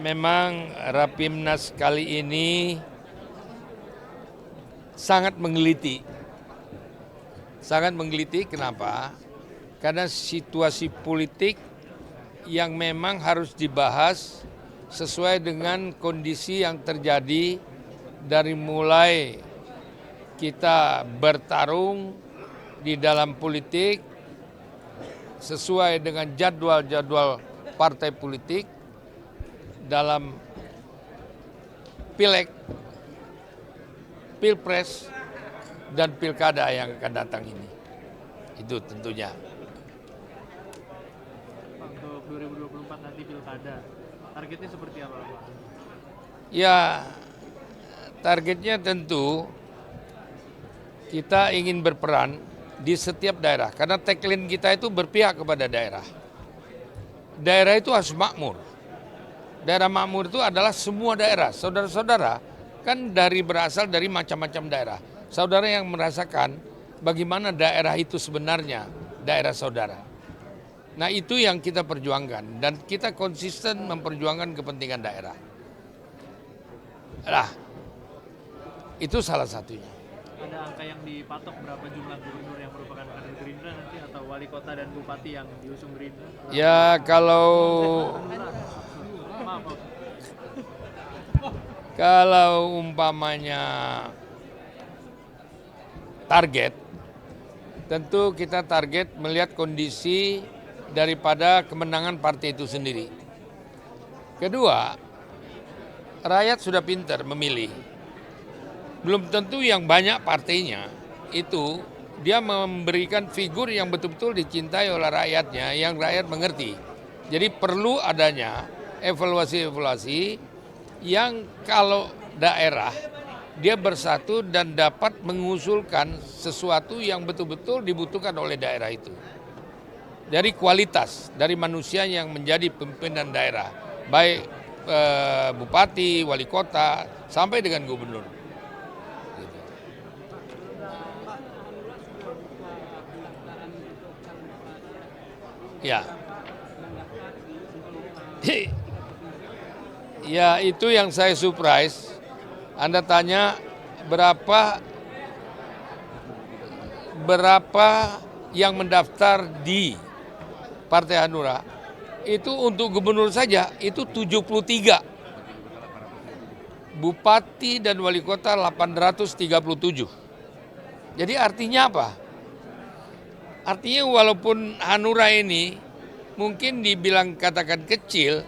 memang Rapimnas kali ini sangat menggelitik. Sangat menggelitik, kenapa? Karena situasi politik yang memang harus dibahas sesuai dengan kondisi yang terjadi dari mulai kita bertarung di dalam politik sesuai dengan jadwal-jadwal partai politik dalam pileg, pilpres, dan pilkada yang akan datang ini. Itu tentunya. Untuk 2024 nanti pilkada, targetnya seperti apa, Pak? Ya, targetnya tentu kita ingin berperan di setiap daerah. Karena tagline kita itu berpihak kepada daerah. Daerah itu harus makmur. Daerah makmur itu adalah semua daerah. Saudara-saudara kan berasal dari macam-macam daerah. Saudara yang merasakan bagaimana daerah itu sebenarnya, daerah saudara. Nah itu yang kita perjuangkan dan kita konsisten memperjuangkan kepentingan daerah. Nah, itu salah satunya. Ada angka yang dipatok berapa jumlah gubernur yang merupakan kader Gerindra nanti atau wali kota dan bupati yang diusung Gerindra? Ya Maaf. kalau umpamanya target, tentu kita target melihat kondisi daripada kemenangan partai itu sendiri. Kedua, rakyat sudah pintar memilih. Belum tentu yang banyak partainya itu dia memberikan figur yang betul-betul dicintai oleh rakyatnya, yang rakyat mengerti. Jadi perlu adanya evaluasi-evaluasi yang kalau daerah dia bersatu dan dapat mengusulkan sesuatu yang betul-betul dibutuhkan oleh daerah itu. Dari kualitas, dari manusia yang menjadi pimpinan daerah, baik bupati, wali kota, sampai dengan gubernur. Ya. Ya itu yang saya surprise. Anda tanya berapa yang mendaftar di Partai Hanura. Itu untuk gubernur saja itu 73. Bupati dan wali kota 837. Jadi artinya apa? Artinya walaupun Hanura ini mungkin dibilang katakan kecil,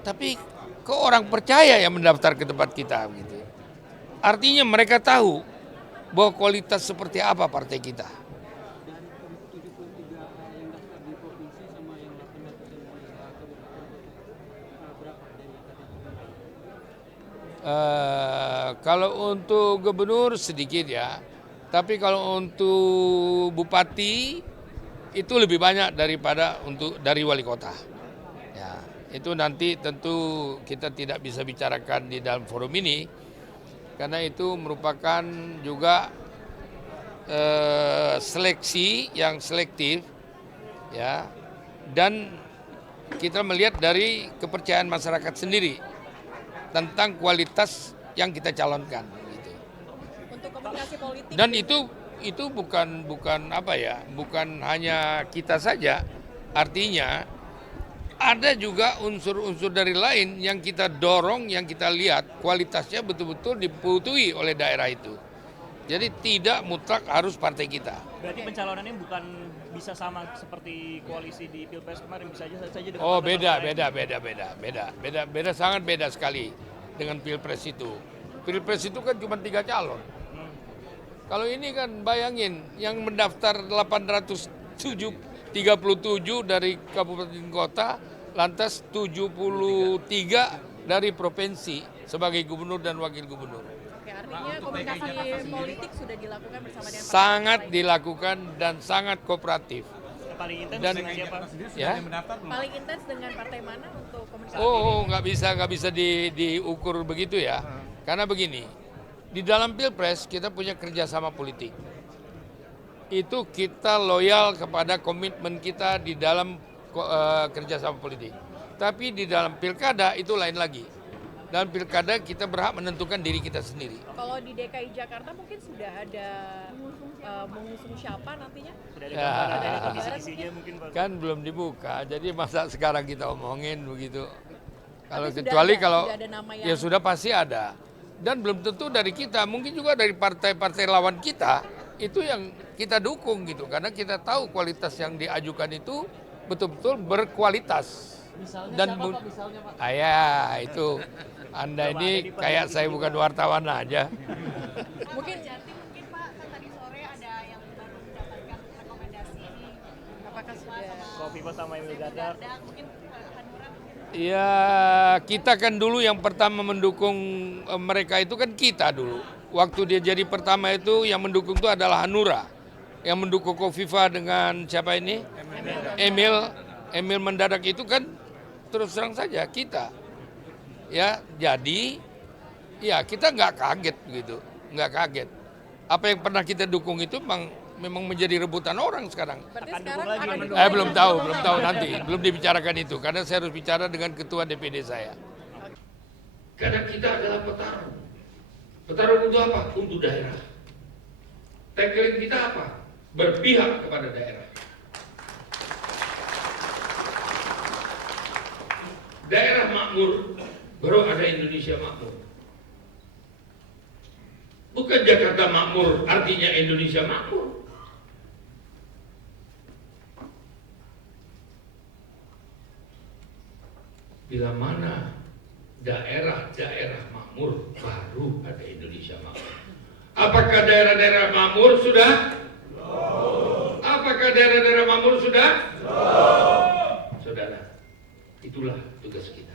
tapi kok orang percaya yang mendaftar ke tempat kita gitu. Artinya mereka tahu bahwa kualitas seperti apa partai kita. Kalau untuk gubernur sedikit ya, tapi kalau untuk bupati itu lebih banyak daripada dari wali kota. Ya, itu nanti tentu kita tidak bisa bicarakan di dalam forum ini karena itu merupakan juga seleksi yang selektif, ya, dan kita melihat dari kepercayaan masyarakat sendiri tentang kualitas yang kita calonkan. Gitu. Untuk komunikasi politik. Dan itu bukan apa ya, bukan hanya kita saja. Artinya ada juga unsur-unsur dari lain yang kita dorong, yang kita lihat kualitasnya betul-betul dibutuhi oleh daerah itu. Jadi tidak mutlak harus partai kita. Berarti pencalonannya bukan bisa sama seperti koalisi di Pilpres kemarin, bisa saja dengan Oh partai-partai beda, sangat beda sekali dengan Pilpres itu. Pilpres itu kan cuma 3 calon. Kalau ini kan bayangin yang mendaftar 837 dari kabupaten kota, lantas 73 dari provinsi sebagai gubernur dan wakil gubernur. Oke, artinya komunikasi politik sudah dilakukan bersama dengan Sangat partai. dilakukan dan sangat kooperatif. Yang paling intens Dan dengan siapa? ya. Paling intens dengan partai mana untuk komunikasi? Nggak bisa diukur begitu ya. Karena begini, di dalam Pilpres kita punya kerjasama politik. Itu kita loyal kepada komitmen kita di dalam kerjasama politik. Tapi di dalam pilkada itu lain lagi. Dalam pilkada kita berhak menentukan diri kita sendiri. Kalau di DKI Jakarta mungkin sudah ada mengusung siapa nantinya? Sudah ada Ya. gambaran dari kondisi-kondisinya mungkin Pak. Kan belum dibuka, jadi masa sekarang kita omongin begitu. Kalau Tapi kecuali kalau sudah ada nama yang... ya sudah pasti ada. Dan belum tentu dari kita, mungkin juga dari partai-partai lawan kita itu yang kita dukung gitu, karena kita tahu kualitas yang diajukan itu betul-betul berkualitas. Misalnya Dan siapa Pak? Misalnya Pak? itu Anda ini kayak saya bukan wartawan aja. Mungkin Mungkin Pak, kan tadi sore ada yang baru mendapatkan rekomendasi ini. apakah sudah... Kofifa sama Emil Dardak. Mungkin Hanura Ya kita kan dulu yang pertama mendukung mereka itu kan kita dulu. Waktu dia jadi pertama itu yang mendukung itu adalah Hanura. Yang mendukung Kofifa dengan siapa ini? Emil mendadak itu kan terus terang saja kita. Ya jadi ya kita nggak kaget gitu, nggak kaget. Apa yang pernah kita dukung itu memang menjadi rebutan orang sekarang. Berarti Akan sekarang dukung lagi akan ya, didukung Belum lagi. tahu nanti, belum dibicarakan itu karena saya harus bicara dengan ketua DPD saya. Karena kita adalah petarung. Petarung untuk apa? Untuk daerah. Tagline kita apa? Berpihak kepada daerah. Daerah makmur, baru ada Indonesia makmur. Bukan Jakarta makmur, artinya Indonesia makmur. Bila mana daerah-daerah makmur, baru ada Indonesia makmur. Apakah daerah-daerah makmur sudah? Apakah daerah-daerah makmur sudah? Saudara, itulah tugas kita.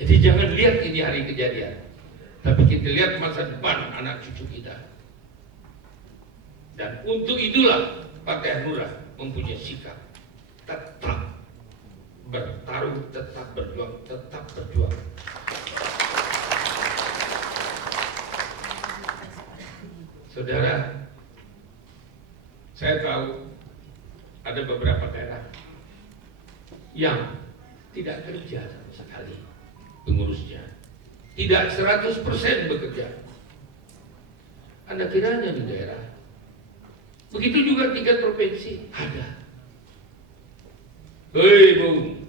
Jadi jangan lihat ini hari kejadian, tapi kita lihat masa depan anak cucu kita. Dan untuk itulah Partai Hanura mempunyai sikap tetap bertarung, tetap berjuang, tetap berjuang. Saudara, saya tahu ada beberapa daerah yang tidak kerja sama sekali pengurusnya, tidak 100% bekerja. Anda kiranya di daerah, begitu juga tingkat provinsi ada. Hei Bung,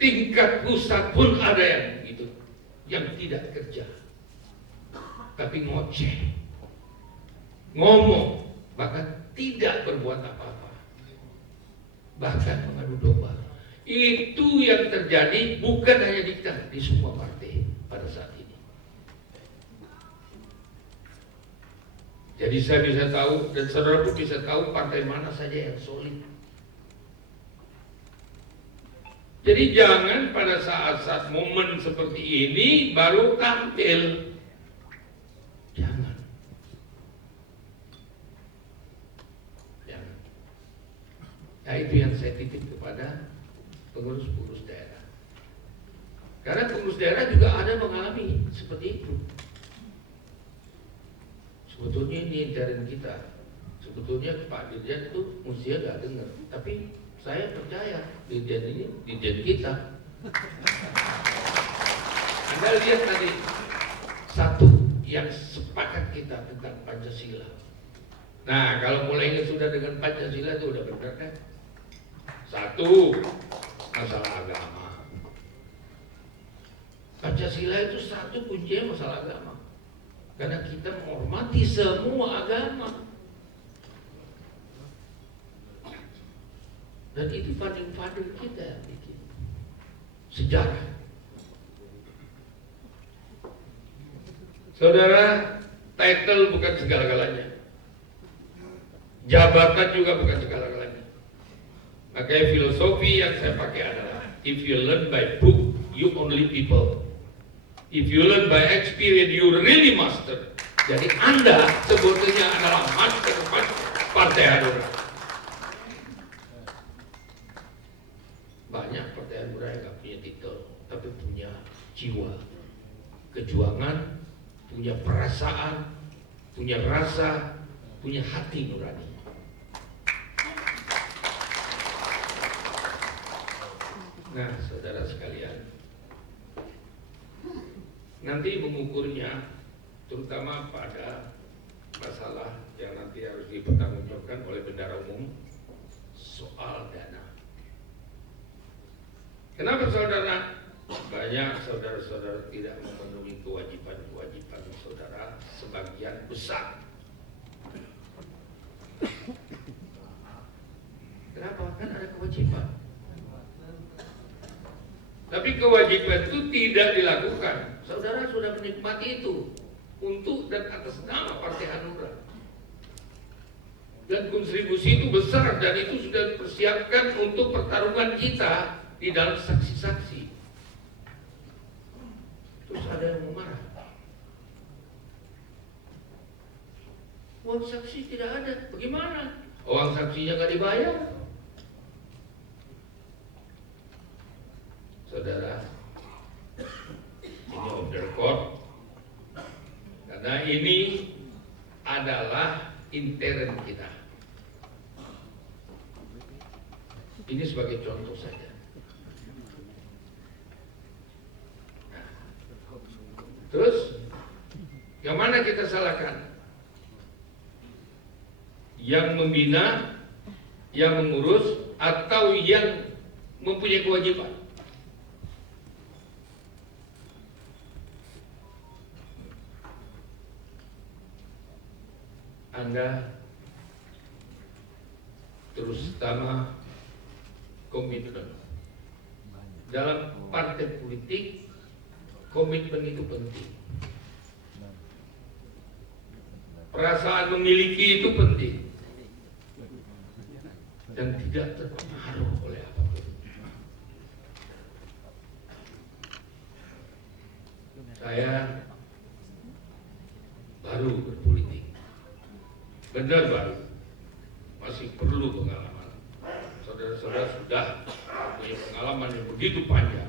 tingkat pusat pun ada yang begitu, yang tidak kerja, tapi ngoceh, ngomong, bahkan tidak berbuat apa-apa, bahkan mengadu domba. Itu yang terjadi bukan hanya di kita, di semua partai pada saat ini. Jadi saya bisa tahu dan saudara pun bisa tahu partai mana saja yang solid. Jadi jangan pada saat-saat momen seperti ini baru tampil. Jangan. Jangan. Nah itu yang saya titip kepada pengurus-pengurus daerah. Karena pengurus daerah juga ada mengalami seperti itu. Sebetulnya ini intern kita. Sebetulnya Pak Dirjen itu mestinya nggak dengar. Tapi saya percaya Dirjen ini Dirjen kita. Anda lihat tadi satu yang sepakat kita tentang Pancasila. Nah kalau mulainya sudah dengan Pancasila itu udah benar kan? Satu, masalah agama. Pancasila itu satu kuncinya masalah agama. Karena kita menghormati semua agama. Dan itu funding-funding kita yang bikin. Sejarah. Saudara, title bukan segala-galanya. Jabatan juga bukan segala-galanya. Makanya filosofi yang saya pakai adalah if you learn by book, you only people. If you learn by experience, you really master. Jadi Anda sebetulnya adalah master Partai Hanura. Banyak Partai Hanura yang gak punya titel, tapi punya jiwa, kejuangan, punya perasaan, punya rasa, punya hati nurani. Nah, saudara sekalian, nanti mengukurnya terutama pada masalah yang nanti harus dipertanggungjawabkan oleh bendara umum soal dana. Kenapa saudara? Banyak saudara-saudara tidak memenuhi kewajiban-kewajiban saudara sebagian besar. Kenapa? Kan ada kewajiban. Tapi kewajiban itu tidak dilakukan. Saudara sudah menikmati itu untuk dan atas nama Partai Hanura. Dan kontribusi itu besar dan itu sudah dipersiapkan untuk pertarungan kita di dalam saksi-saksi. Terus ada yang mau marah. Uang saksi tidak ada, bagaimana? Uang saksinya nggak dibayar. Saudara, ini off the record, karena ini adalah intern kita. Ini sebagai contoh saja. Nah, terus, yang mana kita salahkan? Yang membina, yang mengurus, atau yang mempunyai kewajiban? Anda terutama komitmen dalam partai politik, komitmen itu penting. Perasaan memiliki itu penting dan tidak terpengaruh oleh apapun. Saya baru berpolitik. Benar baru, masih perlu pengalaman. Saudara-saudara sudah punya pengalaman yang begitu panjang.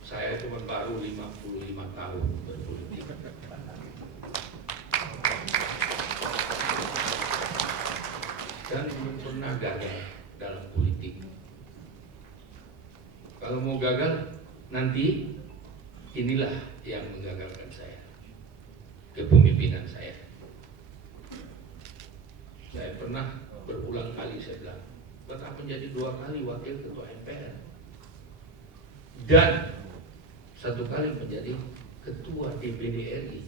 Saya cuma baru 55 tahun berpolitik. Dan belum pernah gagal dalam politik. Kalau mau gagal, nanti inilah yang menggagalkan saya, kepemimpinan saya. Saya pernah berulang kali saya bilang, bahkan menjadi 2 kali wakil ketua MPR dan 1 kali menjadi ketua DPD RI.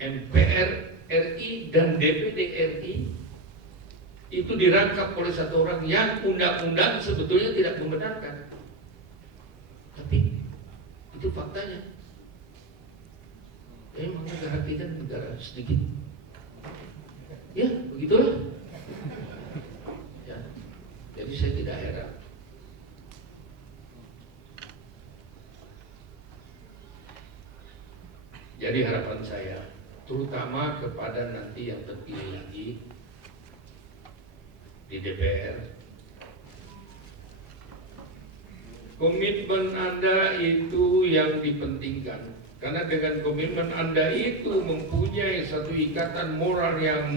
MPR RI dan DPD RI itu dirangkap oleh satu orang yang undang-undang sebetulnya tidak membenarkan, tapi itu faktanya. Memang negara kita negara sedikit. Ya, begitulah. Ya, jadi saya tidak heran. Jadi harapan saya, terutama kepada nanti yang terpilih lagi di DPR, komitmen Anda itu yang dipentingkan. Karena dengan komitmen Anda itu mempunyai satu ikatan moral yang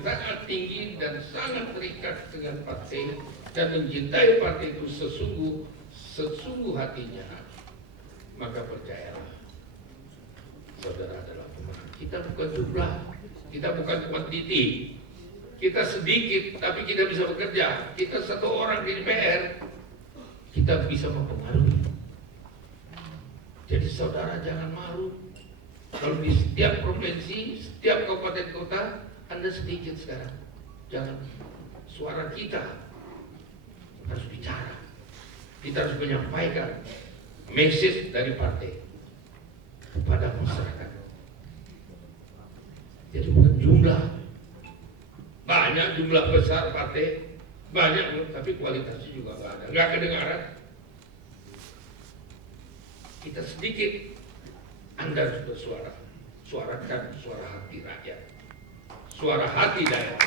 sangat tinggi dan sangat terikat dengan partai dan mencintai partai itu sesungguh hatinya, maka percayalah, saudara adalah pemenang. Kita bukan jumlah, kita bukan kuantiti, kita sedikit tapi kita bisa bekerja. Kita 1 orang di DPR, kita bisa mempengaruhi. Jadi saudara jangan malu. Kalau di setiap provinsi, setiap kabupaten kota, Anda sedikit sekarang. Jangan. Suara kita harus bicara. Kita harus menyampaikan message dari partai kepada masyarakat. Jadi bukan jumlah. Banyak jumlah besar partai, banyak, tapi kualitasnya juga nggak ada. Nggak kedengaran. Kita sedikit, Anda harus bersuara. Suarakan suara hati rakyat, suara hati daerah.